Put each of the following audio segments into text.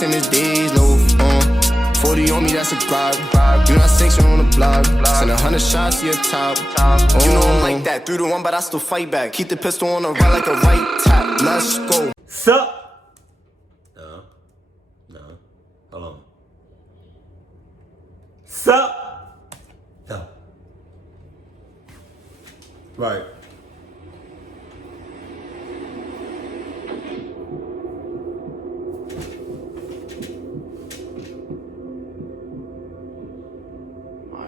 Rest in his days, no, 40 on me, that's a bribe. You not sanction on the block. Send 100 shots to your top. You know I'm like that. 3-1, but I still fight back. Keep the pistol on the right like a right tap. Let's go. Sup? No. Hold on. Sup? No. Right.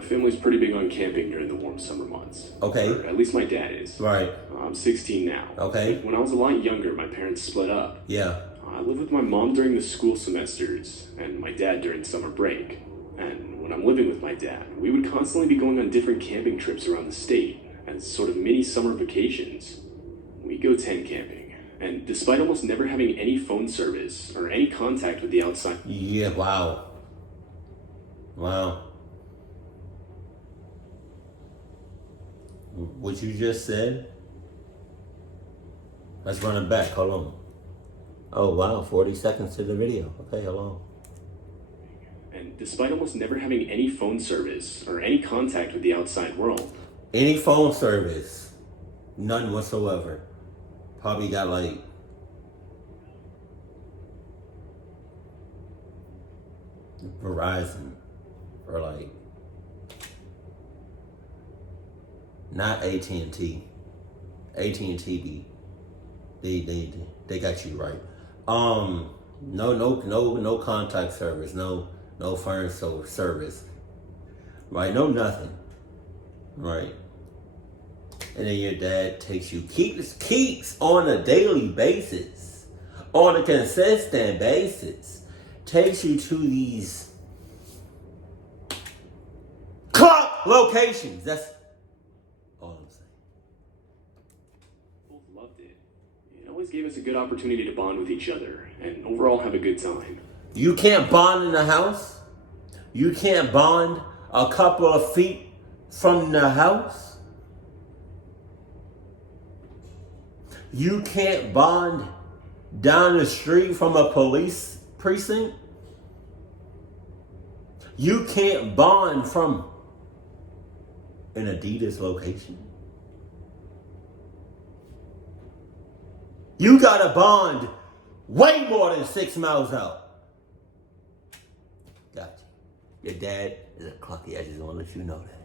Family's pretty big on camping during the warm summer months. Okay. Or at least my dad is. Right. I'm 16 now. Okay. When I was a lot younger, my parents split up. Yeah. I lived with my mom during the school semesters and my dad during summer break. And when I'm living with my dad, we would constantly be going on different camping trips around the state as sort of mini summer vacations. We go tent camping, and despite almost never having any phone service or any contact with the outside... Yeah, wow. What you just said? Let's run it back. Hold on. Oh, wow. 40 seconds to the video. Okay, hold on. And despite almost never having any phone service or any contact with the outside world. Any phone service? None whatsoever. Probably got like... Verizon. Or like... Not AT&T. AT&T they got you right. No contact service, no phone service. Right, no nothing. Right. And then your dad takes you keeps on a daily basis, on a consistent basis, takes you to these clock locations. That's all I'm saying. Both loved it. It always gave us a good opportunity to bond with each other and overall have a good time. You can't bond in the house. You can't bond a couple of feet from the house. You can't bond down the street from a police precinct. You can't bond from an Adidas location. You gotta bond way more than 6 miles out. Gotcha. Your dad is a clucky. I just want to let you know that.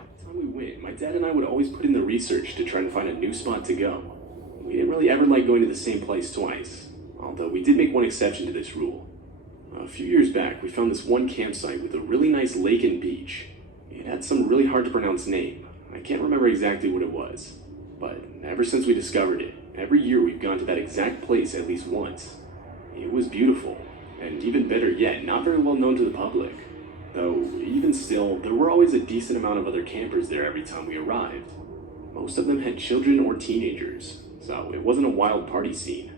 Every time we went, my dad and I would always put in the research to try and find a new spot to go. We didn't really ever like going to the same place twice, although we did make one exception to this rule. A few years back, we found this one campsite with a really nice lake and beach. It had some really hard to pronounce name. I can't remember exactly what it was, but ever since we discovered it, every year we've gone to that exact place at least once. It was beautiful, and even better yet, not very well known to the public. Though, even still, there were always a decent amount of other campers there every time we arrived. Most of them had children or teenagers, so it wasn't a wild party scene.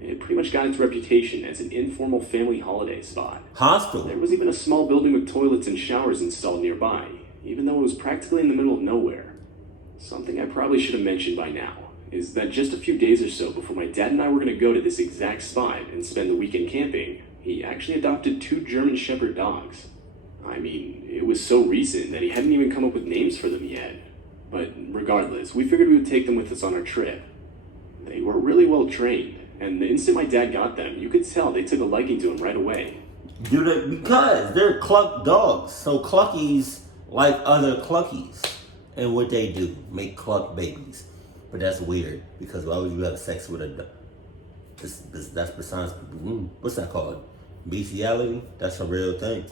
It pretty much got its reputation as an informal family holiday spot. Hostel. There was even a small building with toilets and showers installed nearby, even though it was practically in the middle of nowhere. Something I probably should have mentioned by now is that just a few days or so before my dad and I were going to go to this exact spot and spend the weekend camping, he actually adopted 2 German Shepherd dogs. I mean, it was so recent that he hadn't even come up with names for them yet. But regardless, we figured we would take them with us on our trip. They were really well trained, and the instant my dad got them, you could tell they took a liking to him right away. Because they're cluck dogs. So cluckies like other cluckies. And what they do, make cluck babies. But that's weird, because why would you have sex with a dog? That's besides, what's that called? Bestiality? That's a real thing.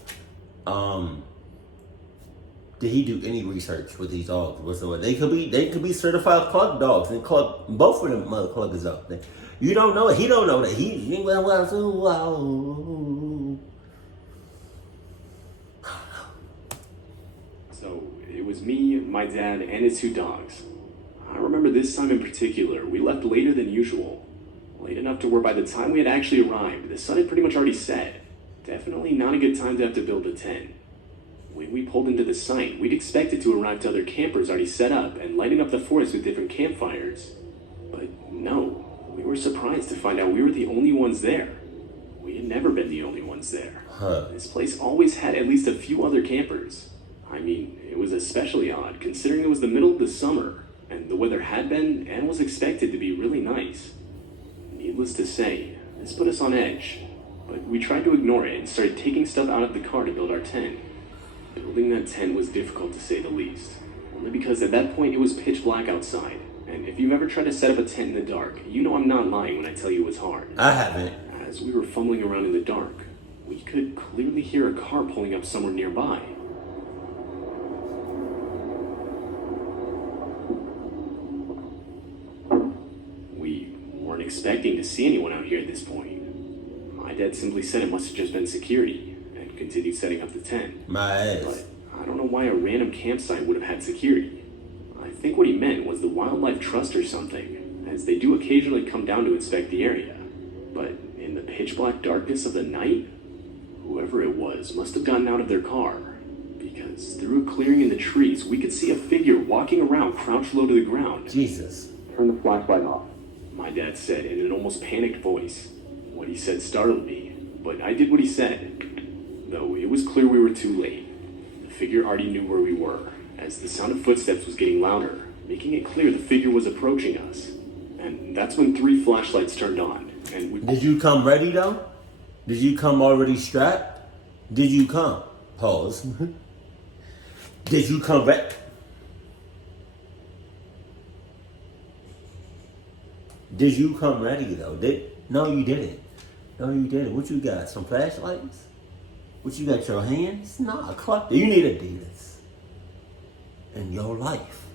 Did he do any research with these dogs whatsoever? They could be certified cluck dogs and cluck both of them mother cluckers out there. You don't know it. He don't know that. So it was me, my dad, and his 2 dogs. I remember this time in particular, we left later than usual. Late enough to where by the time we had actually arrived, the sun had pretty much already set. Definitely not a good time to have to build a tent. When we pulled into the site, we'd expected to arrive to other campers already set up and lighting up the forest with different campfires. But no, we were surprised to find out we were the only ones there. never been the only ones there. Huh. This place always had at least a few other campers. I mean, it was especially odd considering it was the middle of the summer and the weather had been and was expected to be really nice. Needless to say, this put us on edge, but we tried to ignore it and started taking stuff out of the car to build our tent. Building that tent was difficult to say the least, only because at that point it was pitch black outside, and if you've ever tried to set up a tent in the dark, you know I'm not lying when I tell you it was hard. I haven't. As we were fumbling around in the dark, we could clearly hear a car pulling up somewhere nearby. We weren't expecting to see anyone out here at this point. My dad simply said it must have just been security, and continued setting up the tent. My ass. But I don't know why a random campsite would have had security. I think what he meant was the Wildlife Trust or something, as they do occasionally come down to inspect the area. But in the pitch black darkness of the night, whoever it was must have gotten out of their car, because through a clearing in the trees, we could see a figure walking around crouched low to the ground. Jesus. Turn the flashlight off, my dad said in an almost panicked voice. What he said startled me, but I did what he said. Though it was clear we were too late. The figure already knew where we were, as the sound of footsteps was getting louder, making it clear the figure was approaching us. And that's when 3 flashlights turned on, and we... Did you come ready though? Did you come already strapped? Did you come? Pause. Did you come ready? Did you come ready though? No, you didn't. No, you didn't. What you got? Some flashlights? What you got? Your hands? Nah, club. You need Adidas in your life.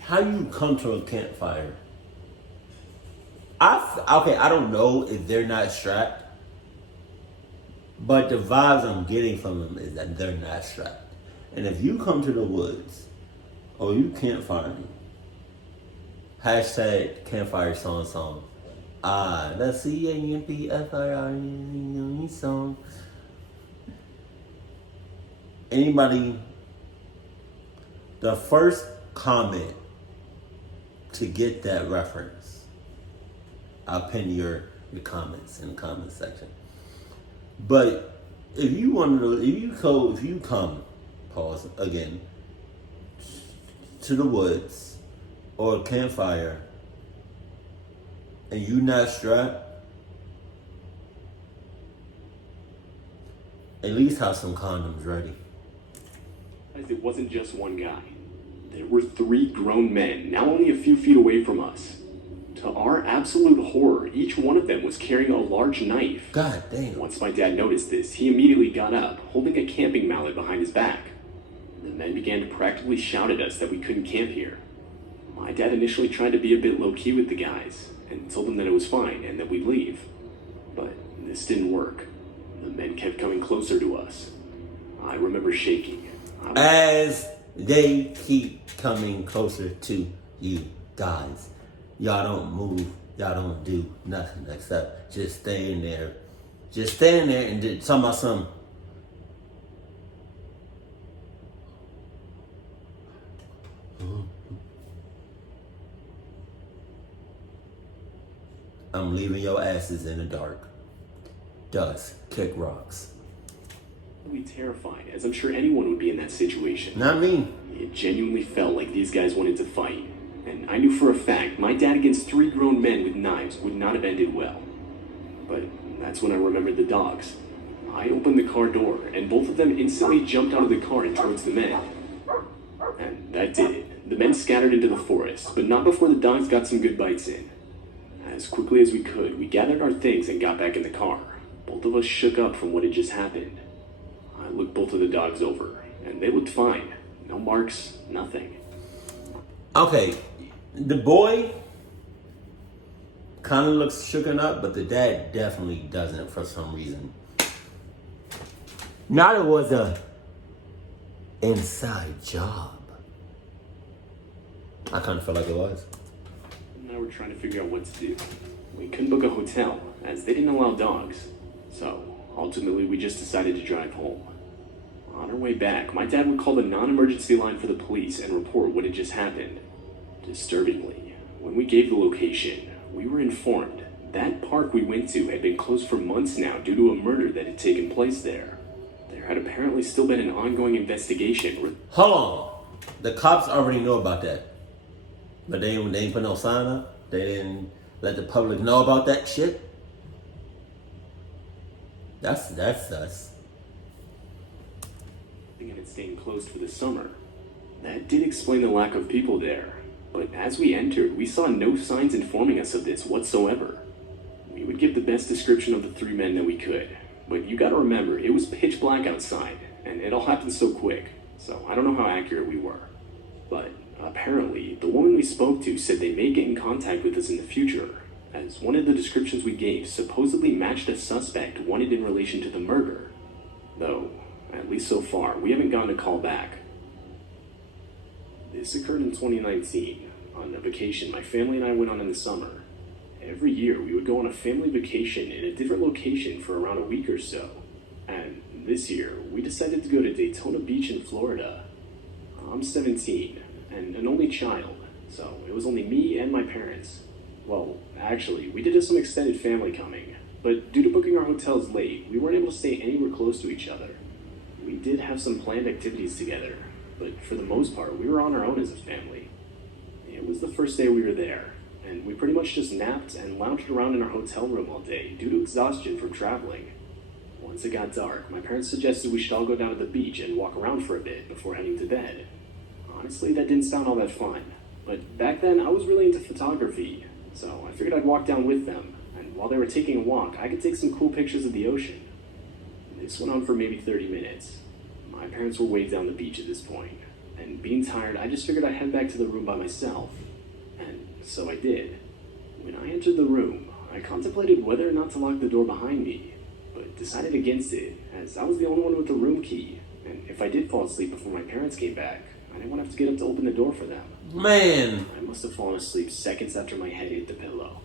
How you come to a campfire? I don't know if they're not strapped, but the vibes I'm getting from them is that they're not strapped. And if you come to the woods, or you campfiring, hashtag campfire song. That's CAMPFIRE song. Anybody, the first comment to get that reference, I'll pin your comments in the comment section. But if you come, pause again, to the woods or a campfire and you not strapped, at least have some condoms ready. It wasn't just one guy. There were 3 grown men, now only a few feet away from us. To our absolute horror, each one of them was carrying a large knife. God damn. Once my dad noticed this, he immediately got up, holding a camping mallet behind his back. The men began to practically shout at us that we couldn't camp here. My dad initially tried to be a bit low-key with the guys, and told them that it was fine and that we'd leave. But this didn't work. The men kept coming closer to us. I remember shaking. As they keep coming closer to you guys, y'all don't move, y'all don't do nothing except just staying there. Just standing there and talking about something. I'm leaving your asses in the dark. Dust, kick rocks. Terrified, as I'm sure anyone would be in that situation. Not me. It genuinely felt like these guys wanted to fight, and I knew for a fact my dad against 3 grown men with knives would not have ended well. But that's when I remembered the dogs. I opened the car door, and both of them instantly jumped out of the car and towards the men. And that did it. The men scattered into the forest, but not before the dogs got some good bites in. As quickly as we could, we gathered our things and got back in the car. Both of us shook up from what had just happened. I looked both of the dogs over, and they looked fine. No marks, nothing. Okay, the boy kind of looks shooken up, but the dad definitely doesn't for some reason. Now it was a inside job. I kind of felt like it was. Now we're trying to figure out what to do. We couldn't book a hotel, as they didn't allow dogs. So, ultimately, we just decided to drive home. On our way back, my dad would call the non-emergency line for the police and report what had just happened. Disturbingly, when we gave the location, we were informed that park we went to had been closed for months now due to a murder that had taken place there. There had apparently still been an ongoing investigation. Hold on. The cops already know about that. But they ain't put no sign up. They didn't let the public know about that shit. That's sus. And it staying closed for the summer. That did explain the lack of people there. But as we entered, we saw no signs informing us of this whatsoever. We would give the best description of the three men that we could. But you gotta remember, it was pitch black outside, and it all happened so quick. So I don't know how accurate we were. But apparently, the woman we spoke to said they may get in contact with us in the future, as one of the descriptions we gave supposedly matched a suspect wanted in relation to the murder. Though, at least so far, we haven't gotten a call back. This occurred in 2019, on a vacation my family and I went on in the summer. Every year, we would go on a family vacation in a different location for around a week or so. And this year, we decided to go to Daytona Beach in Florida. I'm 17, and an only child, so it was only me and my parents. Well, actually, we did have some extended family coming, but due to booking our hotels late, we weren't able to stay anywhere close to each other. We did have some planned activities together, but for the most part, we were on our own as a family. It was the first day we were there, and we pretty much just napped and lounged around in our hotel room all day due to exhaustion from traveling. Once it got dark, my parents suggested we should all go down to the beach and walk around for a bit before heading to bed. Honestly, that didn't sound all that fun, but back then I was really into photography, so I figured I'd walk down with them, and while they were taking a walk, I could take some cool pictures of the ocean. This went on for maybe 30 minutes. My parents were way down the beach at this point, and being tired, I just figured I'd head back to the room by myself, and so I did. When I entered the room, I contemplated whether or not to lock the door behind me, but decided against it, as I was the only one with the room key, and if I did fall asleep before my parents came back, I didn't want to have to get up to open the door for them. Man! I must have fallen asleep seconds after my head hit the pillow,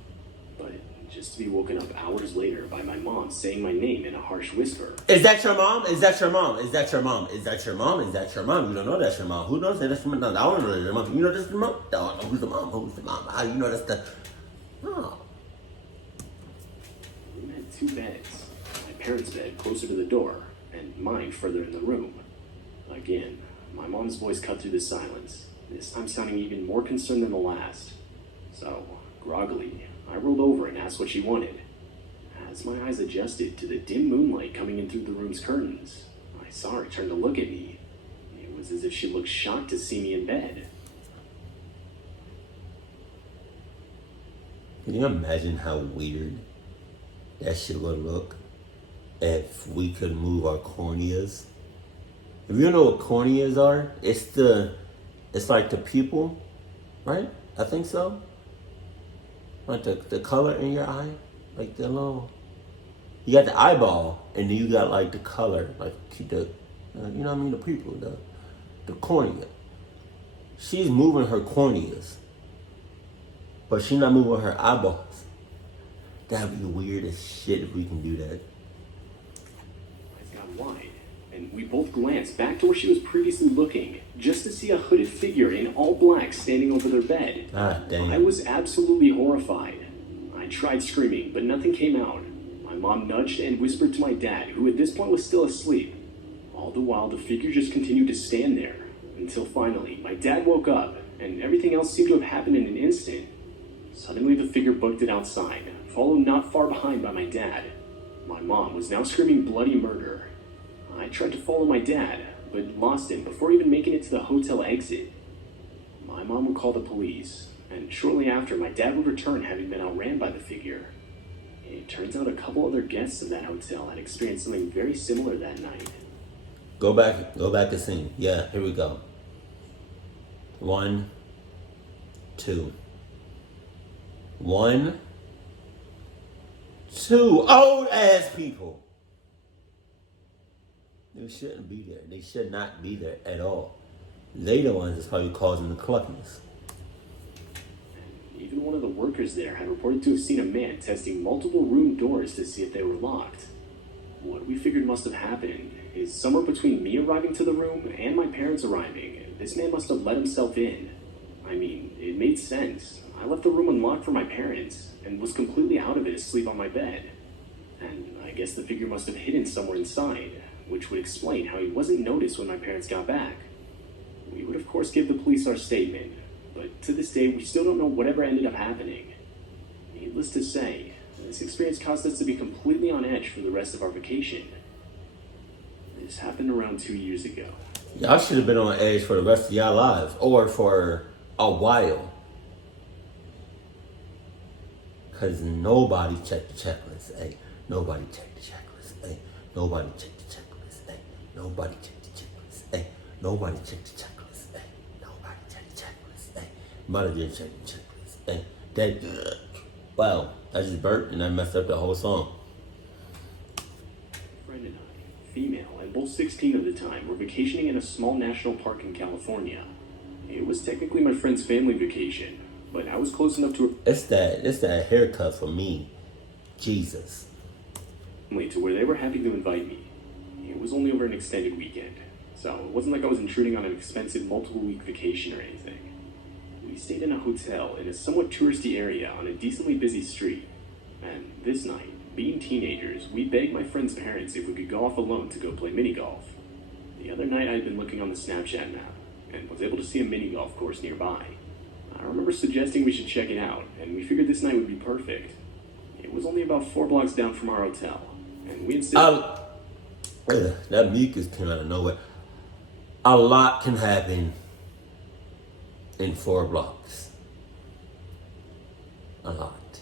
but just to be woken up hours later by my mom saying my name in a harsh whisper. Is that your mom? Is that your mom? Is that your mom? Is that your mom? Is that your mom? You don't know that's your mom. Who knows that that's your mom? I don't know that's your mom. You know that's the mom? I don't know who's the mom. Who's the mom? How do you know that's the... Oh. The room had two beds. My parents' bed closer to the door, and mine further in the room. Again, my mom's voice cut through the silence, this time sounding even more concerned than the last. So, groggily, I rolled over and asked what she wanted. As my eyes adjusted to the dim moonlight coming in through the room's curtains, I saw her turn to look at me. It was as if she looked shocked to see me in bed. Can you imagine how weird that shit would look if we could move our corneas? If you know what corneas are, it's like the pupil, right? I think so. Like the color in your eye, like the little. You got the eyeball, and then you got like the color, like the, you know what I mean, the pupil, the cornea. She's moving her corneas, but she's not moving her eyeballs. That'd be weird as shit if we can do that. Eyes got wide, and we both glanced back to where she was previously looking, just to see a hooded figure in all black standing over their bed. Ah, dang. I was absolutely horrified. I tried screaming, but nothing came out. My mom nudged and whispered to my dad, who at this point was still asleep. All the while, the figure just continued to stand there, until finally, my dad woke up, and everything else seemed to have happened in an instant. Suddenly, the figure booked it outside, followed not far behind by my dad. My mom was now screaming bloody murder. I tried to follow my dad, but lost him before even making it to the hotel exit. My mom would call the police, and shortly after, my dad would return having been outran by the figure. It turns out a couple other guests of that hotel had experienced something very similar that night. Go back to scene. Yeah, here we go. 1, 2. 1, 2. Old ass people. They shouldn't be there. They should not be there at all. They the ones that's probably causing the cluckiness. Even one of the workers there had reported to have seen a man testing multiple room doors to see if they were locked. What we figured must have happened is somewhere between me arriving to the room and my parents arriving, this man must have let himself in. I mean, it made sense. I left the room unlocked for my parents and was completely out of it asleep on my bed. And I guess the figure must have hidden somewhere inside, which would explain how he wasn't noticed when my parents got back. We would of course give the police our statement, but to this day we still don't know whatever ended up happening. Needless to say, this experience caused us to be completely on edge for the rest of our vacation. This happened around 2 years ago. Y'all should have been on edge for the rest of y'all lives, or for a while. Because nobody checked the checklist, hey. Nobody checked the checklist, hey. Nobody checked the checklist, hey. Nobody checked the checklist, hey. Nobody checked the checklist, hey. Nobody checked the checklist, hey. Mother didn't check the checklist, hey. That, wow, I just burped and I messed up the whole song. Friend and I, female, and both 16 at the time, were vacationing in a small national park in California. It was technically my friend's family vacation, but I was close enough to It's that haircut for me. Jesus. to where they were happy to invite me. It was only over an extended weekend, so it wasn't like I was intruding on an expensive multiple-week vacation or anything. We stayed in a hotel in a somewhat touristy area on a decently busy street, and this night, being teenagers, we begged my friend's parents if we could go off alone to go play mini-golf. The other night I had been looking on the Snapchat map, and was able to see a mini-golf course nearby. I remember suggesting we should check it out, and we figured this night would be perfect. It was only about 4 blocks down from our hotel, and we insisted... That mucus came out of nowhere. A lot can happen in 4 blocks. A lot.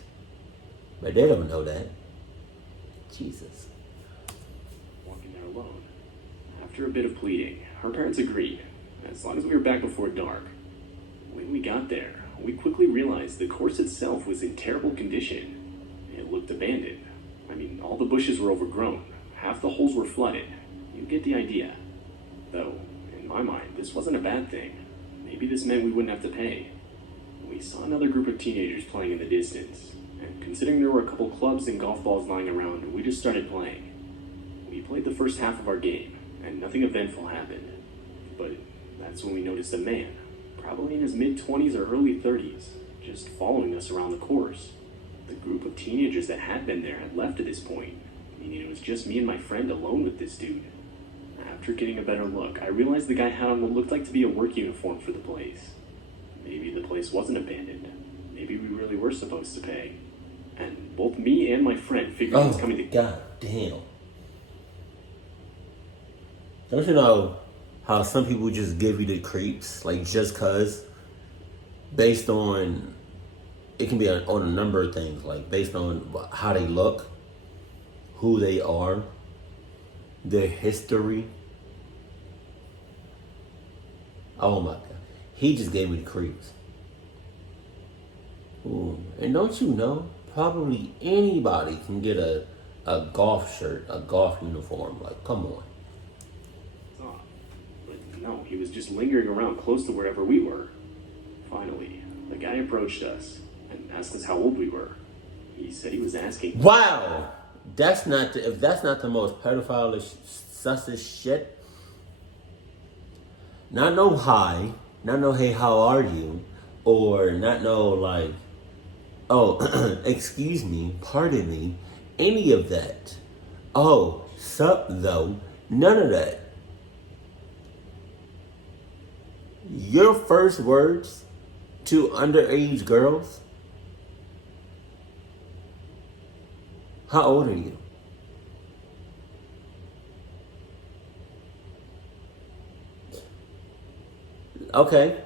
But they don't know that. Jesus. Walking there alone. After a bit of pleading, her parents agreed, as long as we were back before dark. When we got there, we quickly realized the course itself was in terrible condition. It looked abandoned. I mean, all the bushes were overgrown. Half the holes were flooded. You get the idea. Though, in my mind, this wasn't a bad thing. Maybe this meant we wouldn't have to pay. We saw another group of teenagers playing in the distance, and considering there were a couple clubs and golf balls lying around, we just started playing. We played the first half of our game, and nothing eventful happened. But that's when we noticed a man, probably in his mid-20s or early 30s, just following us around the course. The group of teenagers that had been there had left at this point, meaning it was just me and my friend alone with this dude. After getting a better look, I realized the guy had on what looked like to be a work uniform for the place. Maybe the place wasn't abandoned. Maybe we really were supposed to pay. And both me and my friend figured it was coming to... God damn. Don't you know how some people just give you the creeps, like just cause? Based on... It can be on a number of things, like based on how they look, who they are, their history. Oh my God. He just gave me the creeps. Ooh. And don't you know, probably anybody can get a golf shirt, a golf uniform. Like, come on. But no, he was just lingering around close to wherever we were. Finally, the guy approached us and asked us how old we were. He said he was asking... Wow! If that's not the most pedophile-ish, sussish shit. Not no hi, not no hey, how are you? Or not no like, oh, excuse me, pardon me, any of that. Oh, sup though, none of that. Your first words to underage girls? How old are you? Okay.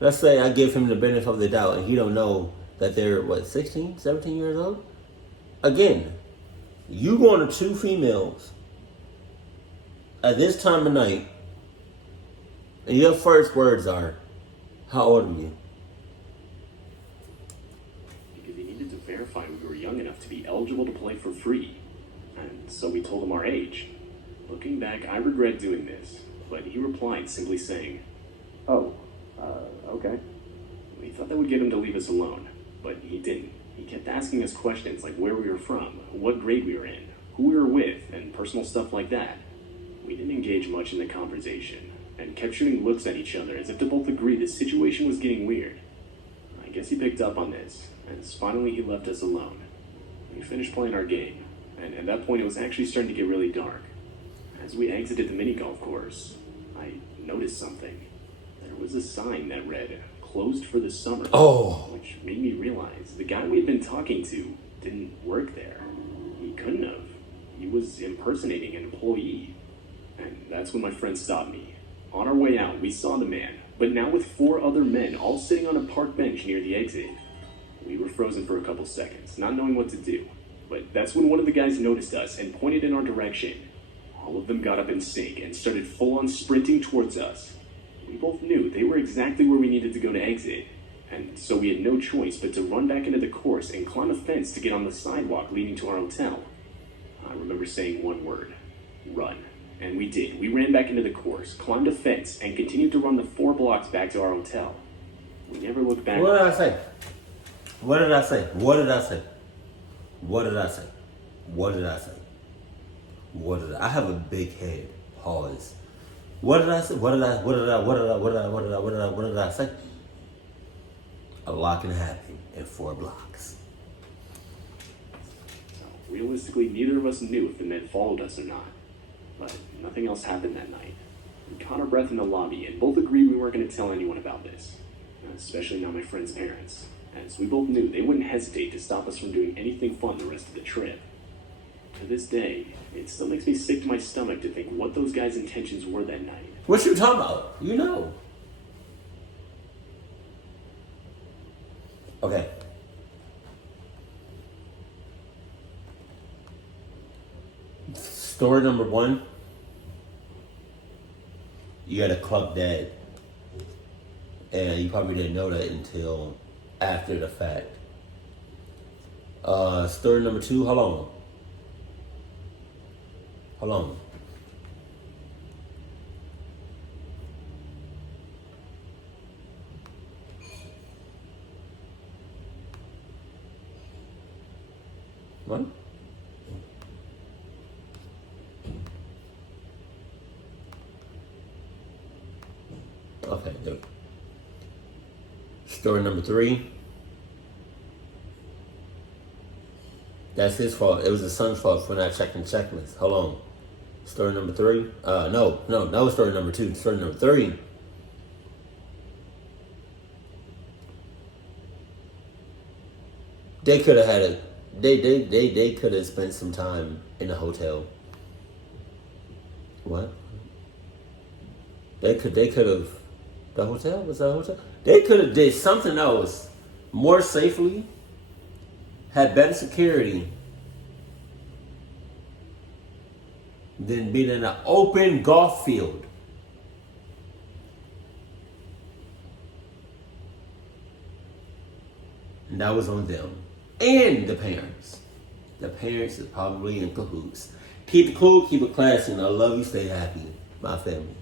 Let's say I give him the benefit of the doubt and he don't know that they're, 16, 17 years old? Again, you going to 2 females at this time of night and your first words are, how old are you? Because he needed to verify we were young enough to be eligible to play for free. And so we told him our age. Looking back, I regret doing this. But he replied, simply saying, "Oh, okay." We thought that would get him to leave us alone, but he didn't. He kept asking us questions like where we were from, what grade we were in, who we were with, and personal stuff like that. We didn't engage much in the conversation, and kept shooting looks at each other as if to both agree the situation was getting weird. I guess he picked up on this, as finally he left us alone. We finished playing our game, and at that point it was actually starting to get really dark. As we exited the mini golf course, I noticed something. There was a sign that read, "Closed for the summer," which made me realize the guy we had been talking to didn't work there. He couldn't have. He was impersonating an employee. And that's when my friend stopped me. On our way out, we saw the man, but now with 4 other men all sitting on a park bench near the exit. We were frozen for a couple seconds, not knowing what to do. But that's when one of the guys noticed us and pointed in our direction. All of them got up in sync and started full-on sprinting towards us. We both knew they were exactly where we needed to go to exit, and so we had no choice but to run back into the course and climb a fence to get on the sidewalk leading to our hotel. I remember saying one word: run. And we did. We ran back into the course, climbed a fence, and continued to run the 4 blocks back to our hotel. We never looked back. What did I say? What did I say? What did I say? What did I say? What did I say? What did I have a big head. Pause. What did I say? What did I say? A lot can happen in 4 blocks. So, realistically, neither of us knew if the men followed us or not. But nothing else happened that night. We caught our breath in the lobby and both agreed we weren't going to tell anyone about this. Especially not my friend's parents, as we both knew they wouldn't hesitate to stop us from doing anything fun the rest of the trip. To this day, it still makes me sick to my stomach to think what those guys' intentions were that night. What you talking about? You know. Okay. Story number 1. You got a club dad. And you probably didn't know that until after the fact. Story number 2, hold on. Hold on. What? Okay, there. Story number 3. That's his fault. It was the son's fault for not checking checklist. Hold on. Story number 3. No, that was story number 2. Story number 3. They could have had a. They could have spent some time in the hotel. What? They could have. The hotel? Was that a hotel? They could have did something else more safely, had better security than being in an open golf field. And that was on them. And the parents. The parents is probably in cahoots. Keep it cool, keep it classy, and I love you, stay happy. My family.